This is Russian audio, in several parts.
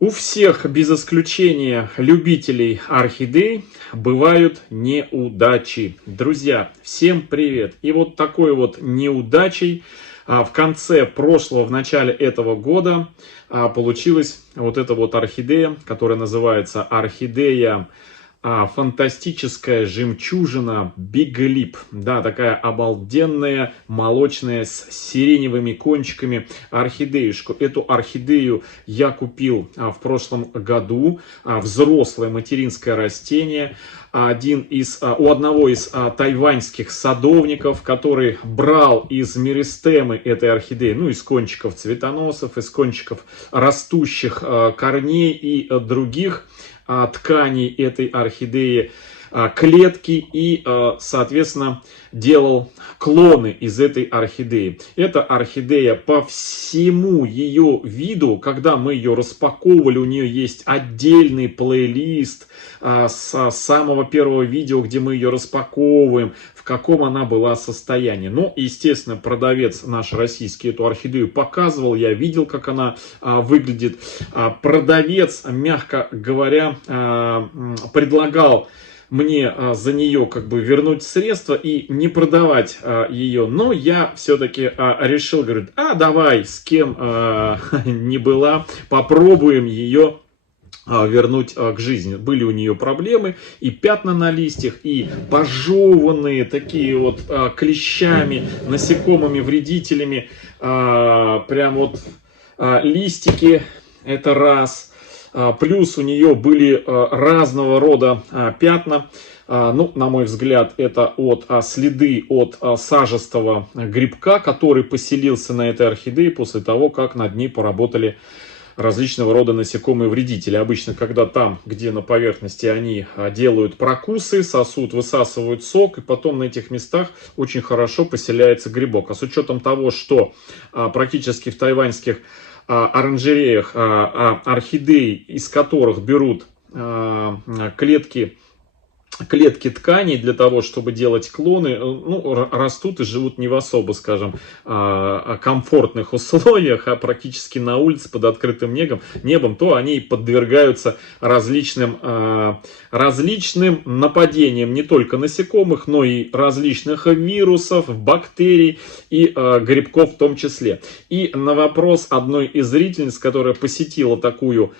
У всех, без исключения любителей орхидей, бывают неудачи. Друзья, всем привет! И вот такой вот неудачей в конце прошлого, в начале этого года получилась вот эта вот орхидея, которая называется орхидея фантастическая жемчужина Big Lip. Да, такая обалденная, молочная, с сиреневыми кончиками орхидеюшку. Эту орхидею я купил в прошлом году. Взрослое материнское растение. У одного из тайваньских садовников, который брал из меристемы этой орхидеи, ну, из кончиков цветоносов, из кончиков растущих корней и других тканей этой орхидеи, клетки и, соответственно, делал клоны из этой орхидеи. Эта орхидея по всему ее виду, когда мы ее распаковывали, у нее есть отдельный плейлист с самого первого видео, где мы ее распаковываем, в каком она была состоянии. Ну, естественно, продавец наш российский эту орхидею показывал, я видел, как она выглядит. Продавец, мягко говоря, предлагал мне за нее как бы вернуть средства и не продавать ее. Но я все-таки решил, говорит, давай, с кем не была, попробуем ее вернуть к жизни. Были у нее проблемы, и пятна на листьях, и пожеванные такие вот клещами, насекомыми, вредителями, прям вот листики, это раз. Плюс у нее были разного рода пятна. Ну, на мой взгляд, это следы от сажистого грибка, который поселился на этой орхидее после того, как над ней поработали различного рода насекомые вредители. Обычно, когда там, где на поверхности они делают прокусы, сосут, высасывают сок, и потом на этих местах очень хорошо поселяется грибок. А с учетом того, что практически в тайваньских оранжереях орхидей, из которых берут клетки тканей для того, чтобы делать клоны, ну, растут и живут не в особо, скажем, комфортных условиях, а практически на улице под открытым небом, то они подвергаются различным нападениям не только насекомых, но и различных вирусов, бактерий и грибков в том числе. И на вопрос одной из зрительниц, которая посетила такую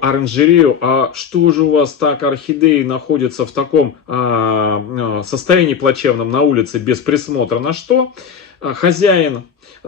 оранжерею, а что же у вас так орхидеи находятся в таком состоянии плачевном на улице без присмотра, на что хозяин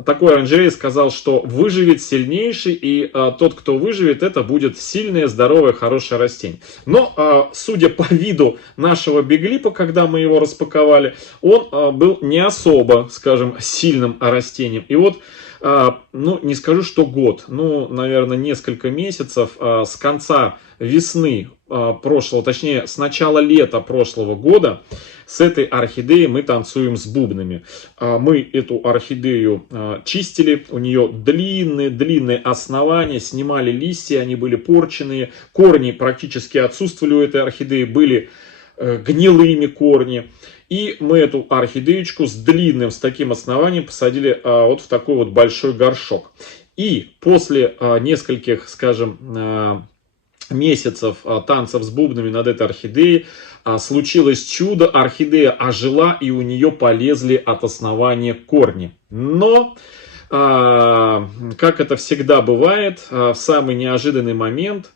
такой оранжереи сказал, что выживет сильнейший, и тот, кто выживет, это будет сильное, здоровое, хорошее растение. Но, судя по виду нашего биглипа, когда мы его распаковали, он был не особо, скажем, сильным растением. И вот, ну, не скажу, что год, ну, наверное, несколько месяцев с конца весны прошлого, точнее, с начала лета прошлого года с этой орхидеей мы танцуем с бубнами. Мы эту орхидею чистили, у нее длинные основания, снимали листья, они были порченные, корни практически отсутствовали у этой орхидеи, были гнилыми корни. И мы эту орхидеечку с таким основанием посадили вот в такой вот большой горшок. И после нескольких, скажем, месяцев танцев с бубнами над этой орхидеей случилось чудо, орхидея ожила, и у нее полезли от основания корни. Но, как это всегда бывает, в самый неожиданный момент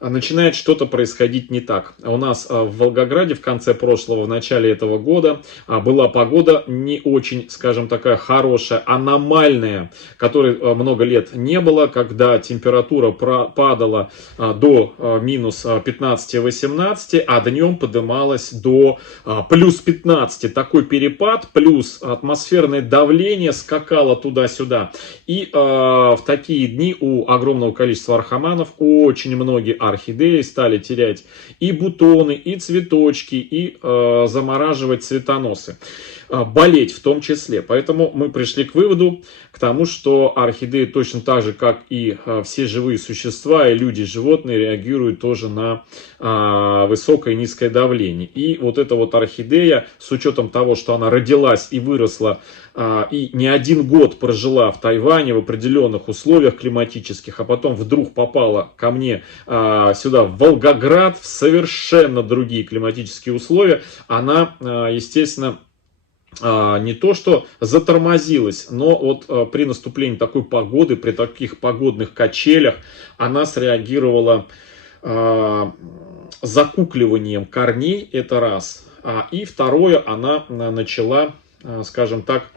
начинает что-то происходить не так. У нас в Волгограде в конце прошлого, в начале этого года была погода не очень, скажем, такая хорошая, аномальная, которой много лет не было, когда температура падала до минус 15-18, а днем поднималась до плюс 15. Такой перепад, плюс атмосферное давление скакало туда-сюда. И в такие дни у огромного количества архаманов очень многие орхидеи стали терять и бутоны, и цветочки, и замораживать цветоносы. болеть в том числе. Поэтому мы пришли к выводу, к тому, что орхидеи точно так же, как и все живые существа, и люди, и животные, реагируют тоже на высокое и низкое давление. И вот эта вот орхидея, с учетом того, что она родилась и выросла, и не один год прожила в Тайване в определенных условиях климатических, а потом вдруг попала ко мне сюда, в Волгоград, в совершенно другие климатические условия, она, естественно, не то что затормозилась, но вот при наступлении такой погоды, при таких погодных качелях, она среагировала закукливанием корней, это раз. И второе, она начала, скажем так,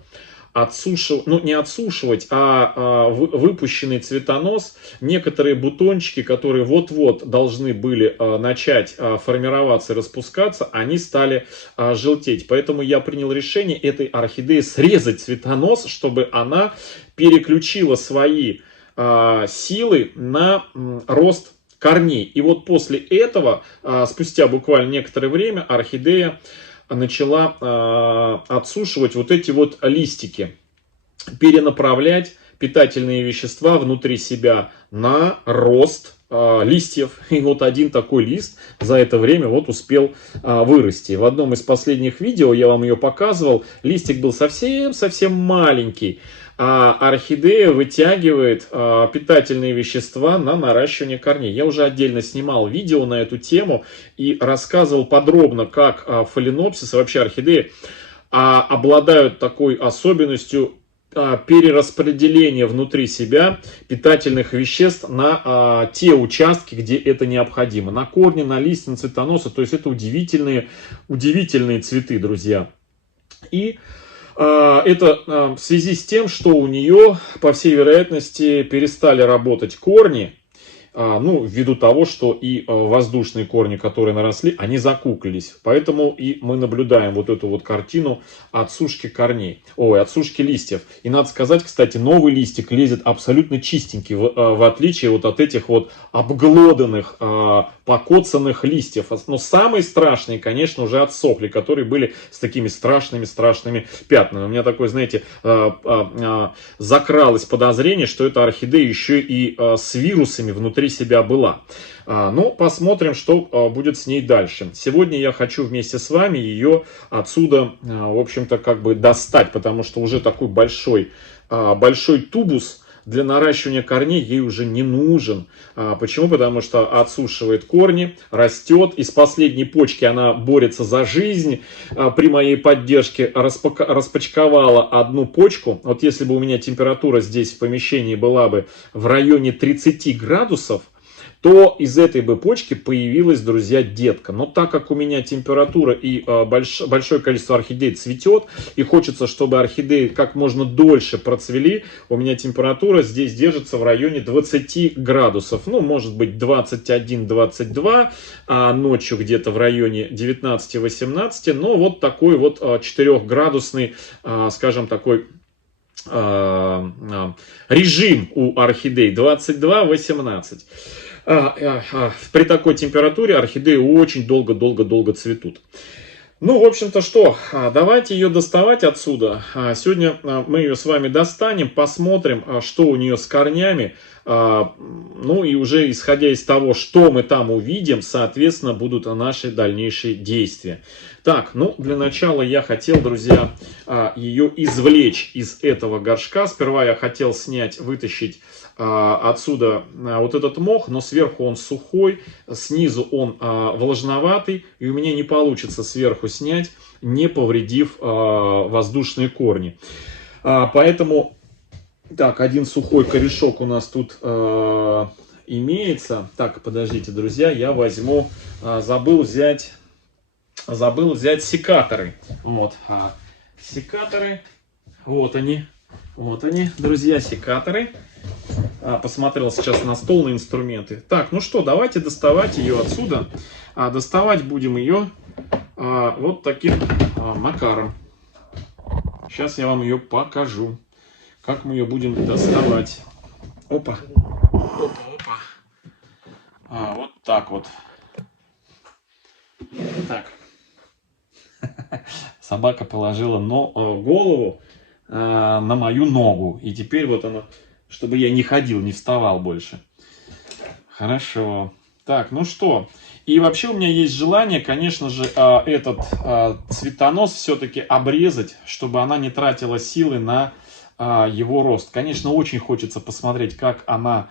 отсушивать, ну не отсушивать, а выпущенный цветонос, некоторые бутончики, которые вот-вот должны были начать формироваться и распускаться, они стали желтеть. Поэтому я принял решение этой орхидеи срезать цветонос, чтобы она переключила свои силы на рост корней. И вот после этого, спустя буквально некоторое время, орхидея начала отсушивать вот эти вот листики, перенаправлять питательные вещества внутри себя на рост листьев. И вот один такой лист за это время вот успел вырасти. В одном из последних видео я вам ее показывал. Листик был совсем маленький. А орхидея вытягивает питательные вещества на наращивание корней. Я уже отдельно снимал видео на эту тему и рассказывал подробно, как фаленопсисы, вообще орхидеи, обладают такой особенностью перераспределения внутри себя питательных веществ на те участки, где это необходимо. На корни, на листья, на цветоносы. То есть это удивительные цветы, друзья. И это в связи с тем, что у нее, по всей вероятности, перестали работать корни, ну, ввиду того, что и воздушные корни, которые наросли, они закуклились. Поэтому и мы наблюдаем вот эту вот картину отсушки корней, отсушки листьев. И надо сказать, кстати, новый листик лезет абсолютно чистенький, в отличие вот от этих вот обглоданных, покоцанных листьев. Но самые страшные, конечно, уже отсохли, которые были с такими страшными пятнами. У меня такое, знаете, закралось подозрение, что эта орхидея еще и с вирусами внутри себя была. Ну, посмотрим, что будет с ней дальше. Сегодня я хочу вместе с вами ее отсюда, в общем-то, как бы достать, потому что уже такой большой тубус для наращивания корней ей уже не нужен. Почему? Потому что отсушивает корни, растет. Из последней почки она борется за жизнь. При моей поддержке распочковала одну почку. Вот если бы у меня температура здесь в помещении была бы в районе 30 градусов, то из этой бы почки появилась, друзья, детка. Но так как у меня температура и большое количество орхидей цветет, и хочется, чтобы орхидеи как можно дольше процвели, у меня температура здесь держится в районе 20 градусов. Ну, может быть, 21-22, а ночью где-то в районе 19-18. Но вот такой вот 4-градусный, скажем, такой режим у орхидей 22-18. При такой температуре орхидеи очень долго цветут. Ну, в общем-то, что, давайте ее доставать отсюда. Сегодня мы ее с вами достанем, посмотрим, что у нее с корнями. Ну, и уже исходя из того, что мы там увидим, соответственно, будут наши дальнейшие действия. Так, ну, для начала я хотел, друзья, ее извлечь из этого горшка. Сперва я хотел вытащить отсюда вот этот мох, но сверху он сухой, снизу он влажноватый, и у меня не получится сверху снять, не повредив воздушные корни. Поэтому, так, один сухой корешок у нас тут имеется. Так, подождите, друзья, я возьму, забыл взять секаторы. Вот, секаторы, вот они, друзья, секаторы. Посмотрел сейчас на стол, на инструменты. Так, ну что, давайте доставать ее отсюда. Доставать будем ее вот таким макаром. Сейчас я вам ее покажу, как мы ее будем доставать. Опа. Вот так вот. Так. собака положила голову на мою ногу. И теперь вот она, чтобы я не ходил, не вставал больше. Хорошо. Так, ну что. И вообще у меня есть желание, конечно же, этот цветонос все-таки обрезать, чтобы она не тратила силы на его рост. Конечно, очень хочется посмотреть, как она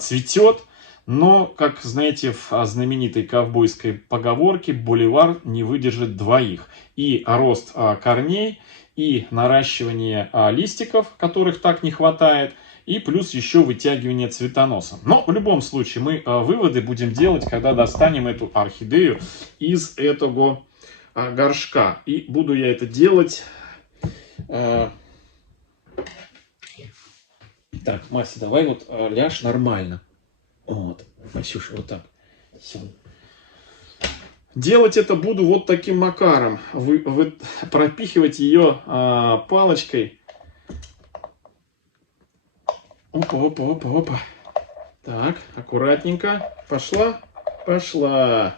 цветет. Но, как знаете, в знаменитой ковбойской поговорке, боливар не выдержит двоих. И рост корней, и наращивание листиков, которых так не хватает, и плюс еще вытягивание цветоноса. Но в любом случае мы выводы будем делать, когда достанем эту орхидею из этого горшка. И буду я это делать... Так, Мася, давай вот ляжь нормально. Вот, Масюша, вот так. Все. Делать это буду вот таким макаром. Пропихивать ее палочкой. Опа, опа, опа, опа. Так, аккуратненько. Пошла? Пошла.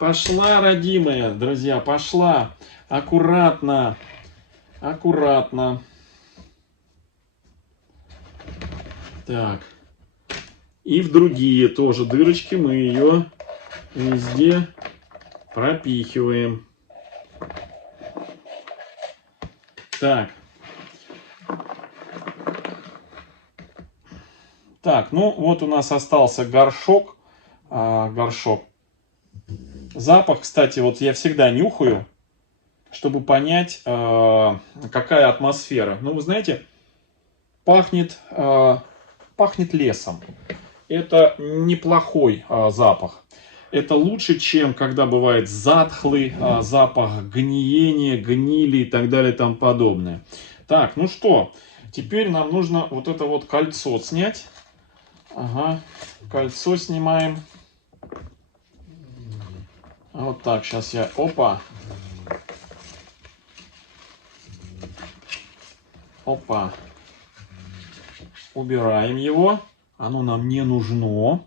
Пошла, родимая, друзья, пошла. Аккуратно. Аккуратно. Так. И в другие тоже дырочки мы ее везде пропихиваем. Так. Так, ну вот у нас остался горшок. Горшок. Запах, кстати, вот я всегда нюхаю, чтобы понять, какая атмосфера. Ну, вы знаете, пахнет лесом. Это неплохой запах. Это лучше, чем когда бывает затхлый запах гниения, гнили и так далее и тому подобное. Так, ну что, теперь нам нужно вот это вот кольцо снять. Ага, кольцо снимаем. Вот так, сейчас я, опа. Опа. Убираем его. Оно нам не нужно.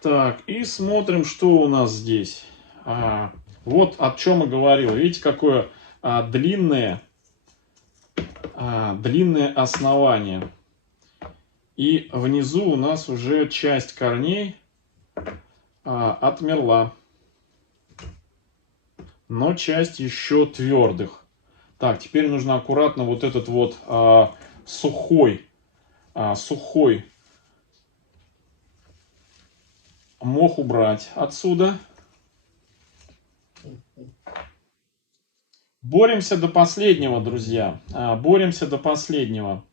Так, и смотрим, что у нас здесь. Вот о чем я говорил. Видите, какое длинное основание. И внизу у нас уже часть корней отмерла. Но часть еще твердых. Так, теперь нужно аккуратно вот этот вот сухой мох убрать отсюда. Боремся до последнего, друзья. Боремся до последнего.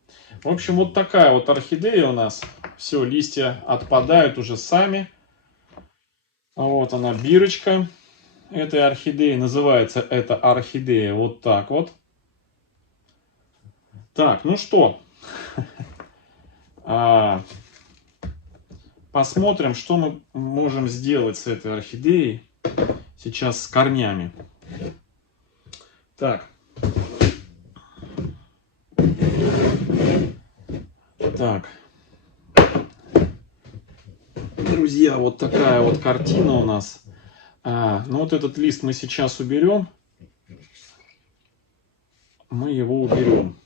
В общем, вот такая вот орхидея у нас. Все, листья отпадают уже сами. Вот она, бирочка этой орхидеи. Называется эта орхидея вот так вот. Так, ну что. Посмотрим, что мы можем сделать с этой орхидеей сейчас с корнями. Так. Так. Друзья, вот такая вот картина у нас. Ну вот этот лист мы сейчас уберем. Мы его уберем.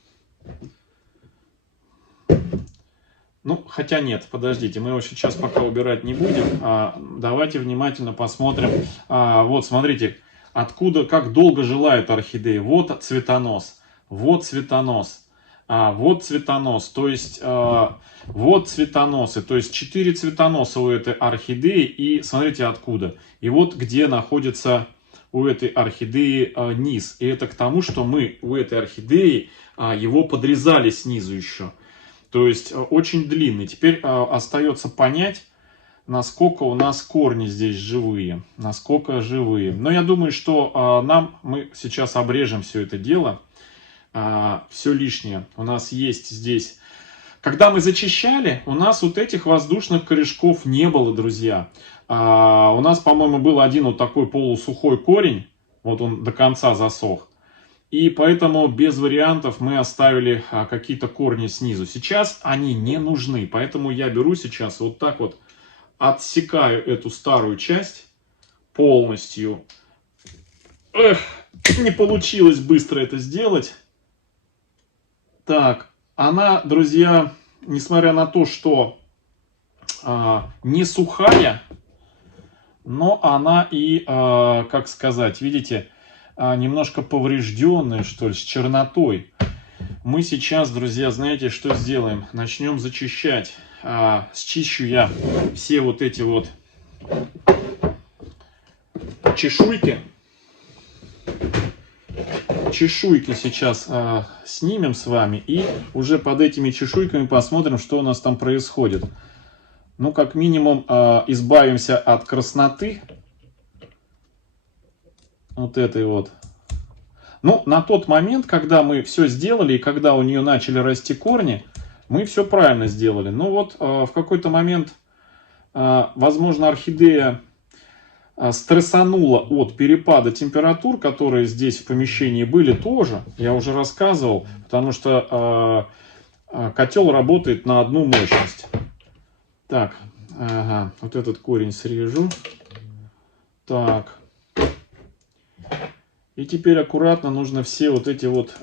Ну, хотя нет, подождите, мы его сейчас пока убирать не будем. Давайте внимательно посмотрим. Вот, смотрите, откуда, как долго жила эта орхидея. Вот цветонос, вот цветонос, вот цветонос. То есть, вот цветоносы. То есть, 4 цветоноса у этой орхидеи. И смотрите, откуда. И вот где находится у этой орхидеи низ. И это к тому, что мы у этой орхидеи его подрезали снизу еще. То есть очень длинный. Теперь остается понять, насколько у нас корни здесь живые. Насколько живые. Но я думаю, что мы сейчас обрежем все это дело. Все лишнее. У нас есть здесь. Когда мы зачищали, у нас вот этих воздушных корешков не было, друзья. У нас, по-моему, был один вот такой полусухой корень. Вот он до конца засох. И поэтому без вариантов мы оставили какие-то корни снизу. Сейчас они не нужны, поэтому я беру сейчас вот так вот, отсекаю эту старую часть полностью. Не получилось быстро это сделать. Так, она, друзья, несмотря на то, что не сухая, но она и, как сказать, видите, немножко поврежденная, что ли, с чернотой. Мы сейчас, друзья, знаете, что сделаем? Начнем зачищать. Счищу я все вот эти вот чешуйки. Чешуйки сейчас снимем с вами и уже под этими чешуйками посмотрим, что у нас там происходит. Ну, как минимум, избавимся от красноты. Вот этой вот. Ну, на тот момент, когда мы все сделали и когда у нее начали расти корни, мы все правильно сделали. Но вот в какой-то момент, возможно, орхидея стрессанула от перепада температур, которые здесь в помещении были тоже. Я уже рассказывал, потому что котел работает на одну мощность. Так, ага, вот этот корень срежу. Так. И теперь аккуратно нужно все вот эти вот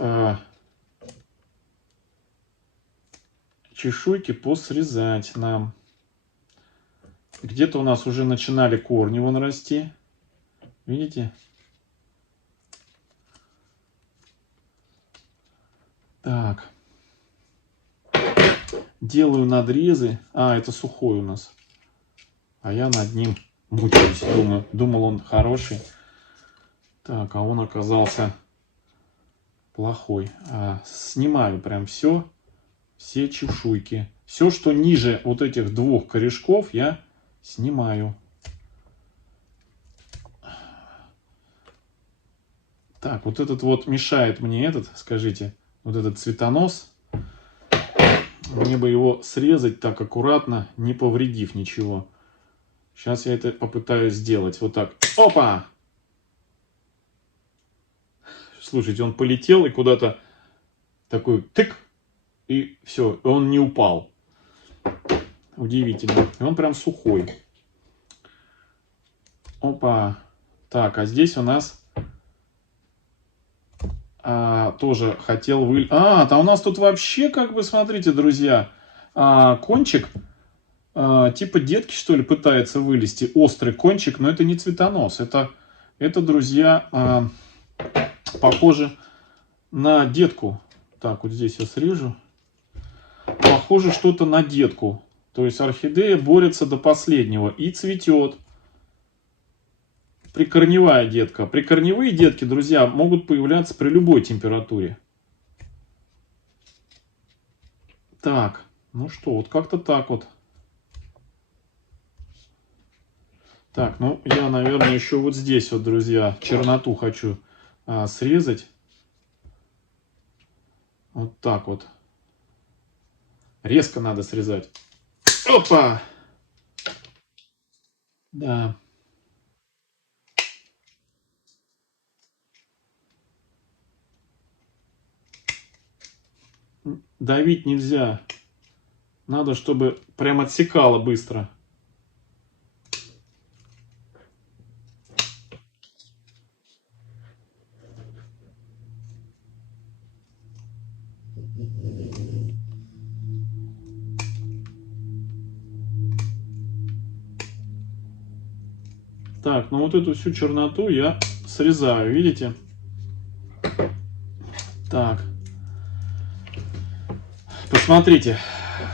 чешуйки посрезать нам. Где-то у нас уже начинали корни вон расти. Видите? Так. Делаю надрезы. Это сухой у нас. А я над ним мучаюсь. Думал он хороший. Так, а он оказался плохой. Снимаю прям все чешуйки. Все, что ниже вот этих двух корешков, я снимаю. Так, вот этот вот мешает мне этот, скажите, вот этот цветонос. Мне бы его срезать так аккуратно, не повредив ничего. Сейчас я это попытаюсь сделать. Вот так. Опа! Слушайте, он полетел и куда-то такой тык. И все, он не упал. Удивительно. И он прям сухой. Опа. Так, а здесь у нас тоже хотел там у нас тут вообще, как бы, смотрите, друзья, кончик, типа детки, что ли, пытается вылезти. Острый кончик, но это не цветонос. Это друзья, похоже на детку. Так, вот здесь я срежу. Похоже что-то на детку. То есть орхидея борется до последнего и цветет. Прикорневая детка. Прикорневые детки, друзья, могут появляться при любой температуре. Так, ну что, вот как-то так вот. Так, ну я, наверное, еще вот здесь вот, друзья, черноту хочу срезать. Вот так вот. Резко надо срезать. Опа! Да. Давить нельзя. Надо, чтобы прям отсекало быстро. Так, ну вот эту всю черноту я срезаю, видите? Так. Посмотрите,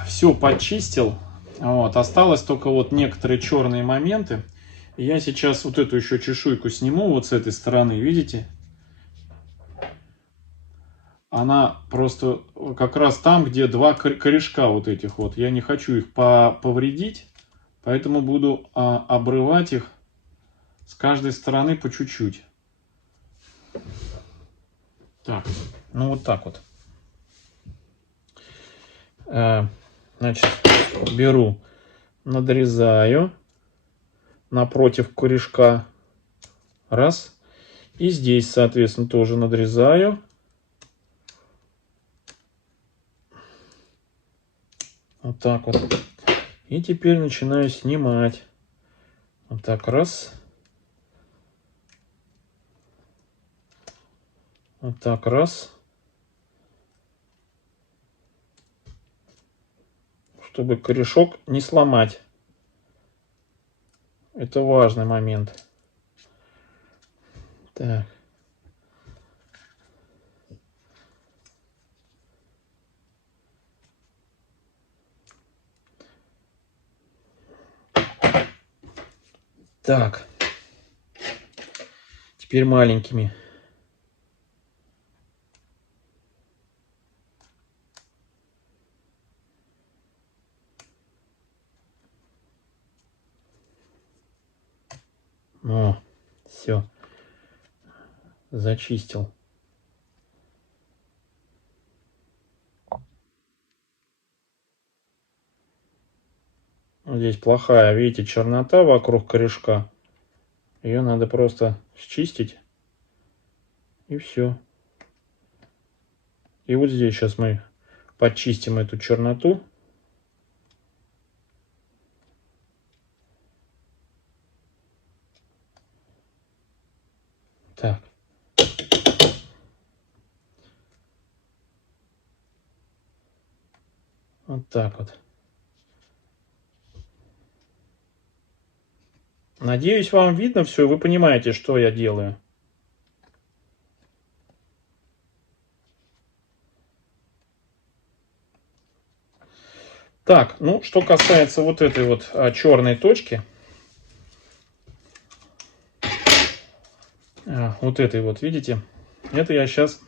все почистил. Вот, осталось только вот некоторые черные моменты. Я сейчас вот эту еще чешуйку сниму вот с этой стороны, видите? Она просто как раз там, где два корешка вот этих вот. Я не хочу их повредить, поэтому буду обрывать их с каждой стороны по чуть-чуть. Так, ну вот так вот. Значит, беру, надрезаю напротив корешка. Раз. И здесь, соответственно, тоже надрезаю. Вот так вот. И теперь начинаю снимать. Вот так, раз. Вот так, раз. Чтобы корешок не сломать. Это важный момент. Так. Так. Теперь маленькими. О, все. Зачистил. Здесь плохая, видите, чернота вокруг корешка. Ее надо просто счистить. И все. И вот здесь сейчас мы подчистим эту черноту. Так. Вот так вот. Надеюсь, вам видно все, и вы понимаете, что я делаю. Так, ну, что касается вот этой вот черной точки. Вот этой вот, видите? Это я сейчас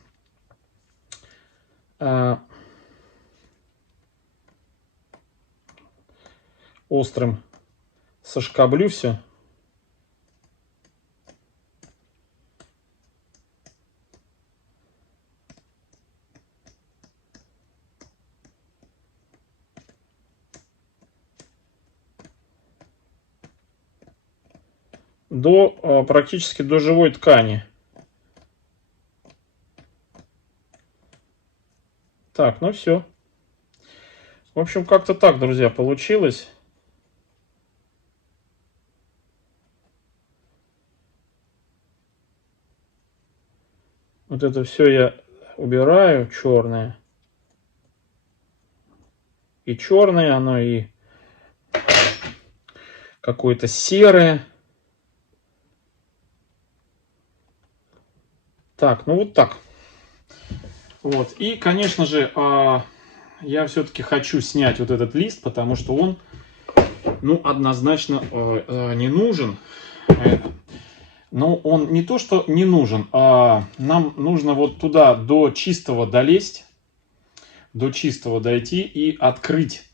острым сошкаблю все. Практически до живой ткани. Так, ну все. В общем, как-то так, друзья, получилось. Вот это все я убираю, черное. И черное оно, и какое-то серое. Так, ну вот так. Вот. И, конечно же, я все-таки хочу снять вот этот лист, потому что он, ну, однозначно не нужен. Но он не то, что не нужен, а нам нужно вот туда до чистого долезть, до чистого дойти и открыть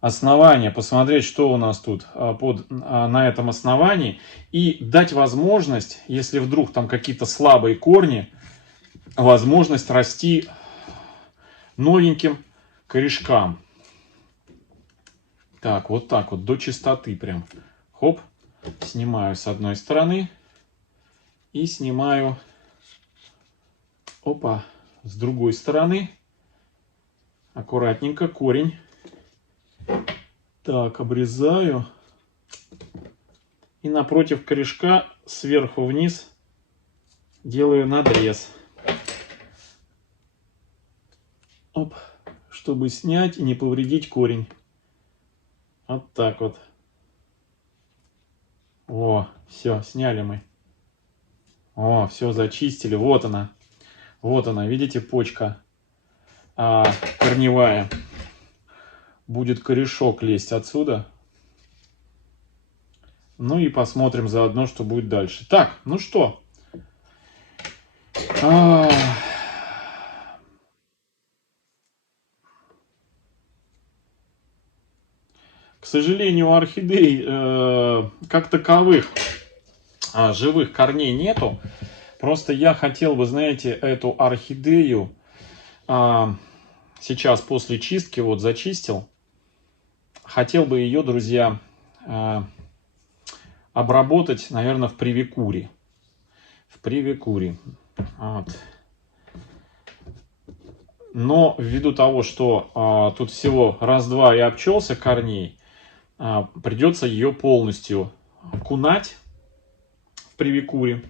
основание, посмотреть, что у нас тут на этом основании, и дать возможность, если вдруг там какие-то слабые корни, возможность расти новеньким корешкам. Так, вот до чистоты прям. Хоп, снимаю с одной стороны и снимаю, опа, с другой стороны. Аккуратненько корень. Так, обрезаю. И напротив корешка сверху вниз делаю надрез. Оп, чтобы снять и не повредить корень. Вот так вот. О, все, сняли мы. О, все, зачистили. Вот она. Вот она, видите, почка корневая. Будет корешок лезть отсюда. Ну и посмотрим заодно, что будет дальше. Так, ну что. К сожалению, у орхидей как таковых живых корней нету. Просто я хотел бы, знаете, эту орхидею сейчас после чистки, вот зачистил. Хотел бы ее, друзья, обработать, наверное, в привикуре. В привикуре. Вот. Но ввиду того, что тут всего раз-два и обчелся корней, придется ее полностью кунать в привикуре.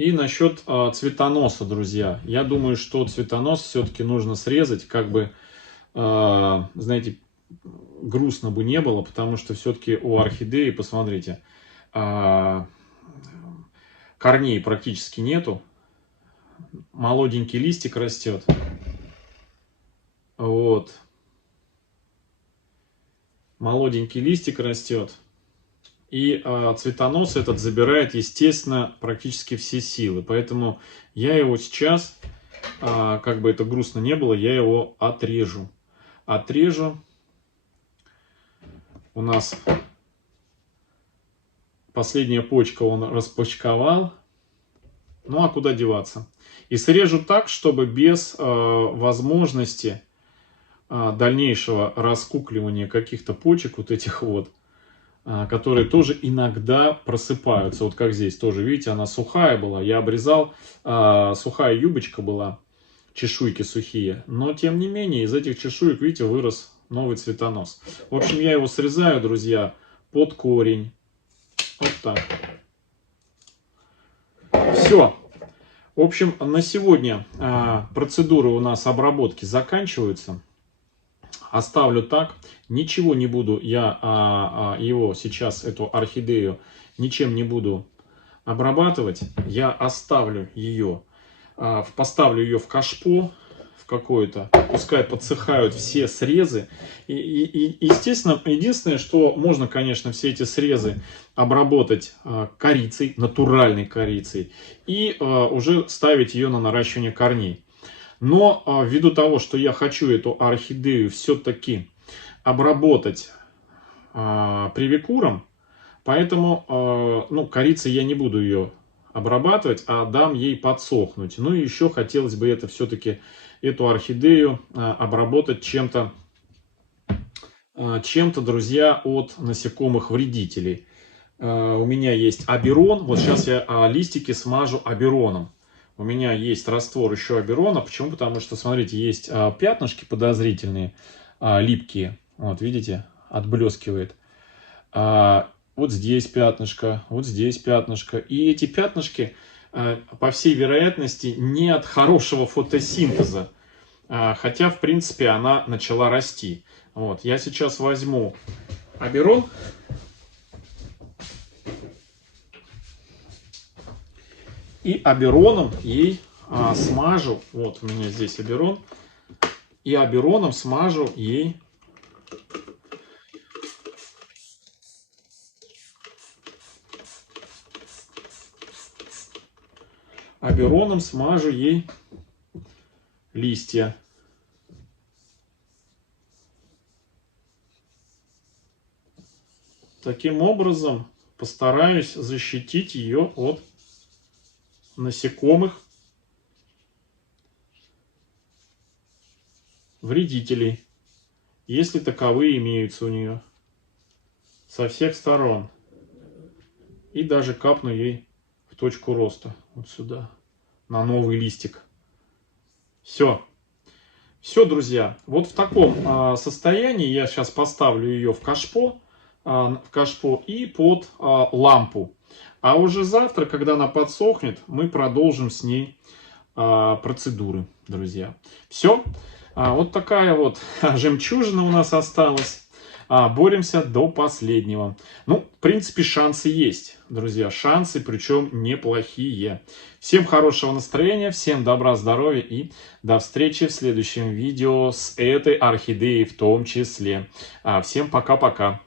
И насчет цветоноса, друзья. Я думаю, что цветонос все-таки нужно срезать, как бы, знаете, грустно бы не было, потому что все-таки у орхидеи, посмотрите, корней практически нету. Молоденький листик растет. Вот. Молоденький листик растет. И цветонос этот забирает, естественно, практически все силы. Поэтому я его сейчас, как бы это грустно не было, я его отрежу. Отрежу. У нас последняя почка он распочковал. Ну а куда деваться? И срежу так, чтобы без возможности дальнейшего раскукливания каких-то почек, вот этих вот, которые тоже иногда просыпаются. Вот как здесь тоже, видите, она сухая была. Я обрезал, сухая юбочка была, чешуйки сухие. Но, тем не менее, из этих чешуек, видите, вырос новый цветонос. В общем, я его срезаю, друзья, под корень. Вот так. Все. В общем, на сегодня процедуры у нас обработки заканчиваются. Оставлю так. Ничего не буду, я его сейчас, эту орхидею, ничем не буду обрабатывать. Я оставлю ее, поставлю ее в кашпо, в какое-то, пускай подсыхают все срезы. И, естественно, единственное, что можно, конечно, все эти срезы обработать корицей, натуральной корицей, и уже ставить ее на наращивание корней. Но ввиду того, что я хочу эту орхидею все-таки обработать привикуром, поэтому ну, корицей я не буду ее обрабатывать, а дам ей подсохнуть. Ну и еще хотелось бы это все-таки, эту орхидею обработать чем-то, друзья, от насекомых вредителей. У меня есть аберон, вот сейчас я листики смажу абероном. У меня есть раствор еще аберона. Почему? Потому что, смотрите, есть пятнышки подозрительные, липкие. Вот, видите, отблескивает. Вот здесь пятнышко, вот здесь пятнышко. И эти пятнышки, по всей вероятности, не от хорошего фотосинтеза. Хотя, в принципе, она начала расти. Вот, я сейчас возьму аберон. И абероном ей смажу. Вот у меня здесь аберон. И абероном смажу ей листья. Таким образом постараюсь защитить ее от насекомых вредителей, если таковые имеются у нее, со всех сторон. И даже капну ей в точку роста, вот сюда, на новый листик. Все. Все, друзья. Вот в таком состоянии я сейчас поставлю ее в кашпо и под лампу. А уже завтра, когда она подсохнет, мы продолжим с ней процедуры, друзья. Все. Вот такая вот жемчужина у нас осталась. Боремся до последнего. Ну, в принципе, шансы есть, друзья. Шансы, причем неплохие. Всем хорошего настроения, всем добра, здоровья и до встречи в следующем видео с этой орхидеей в том числе. Всем пока-пока.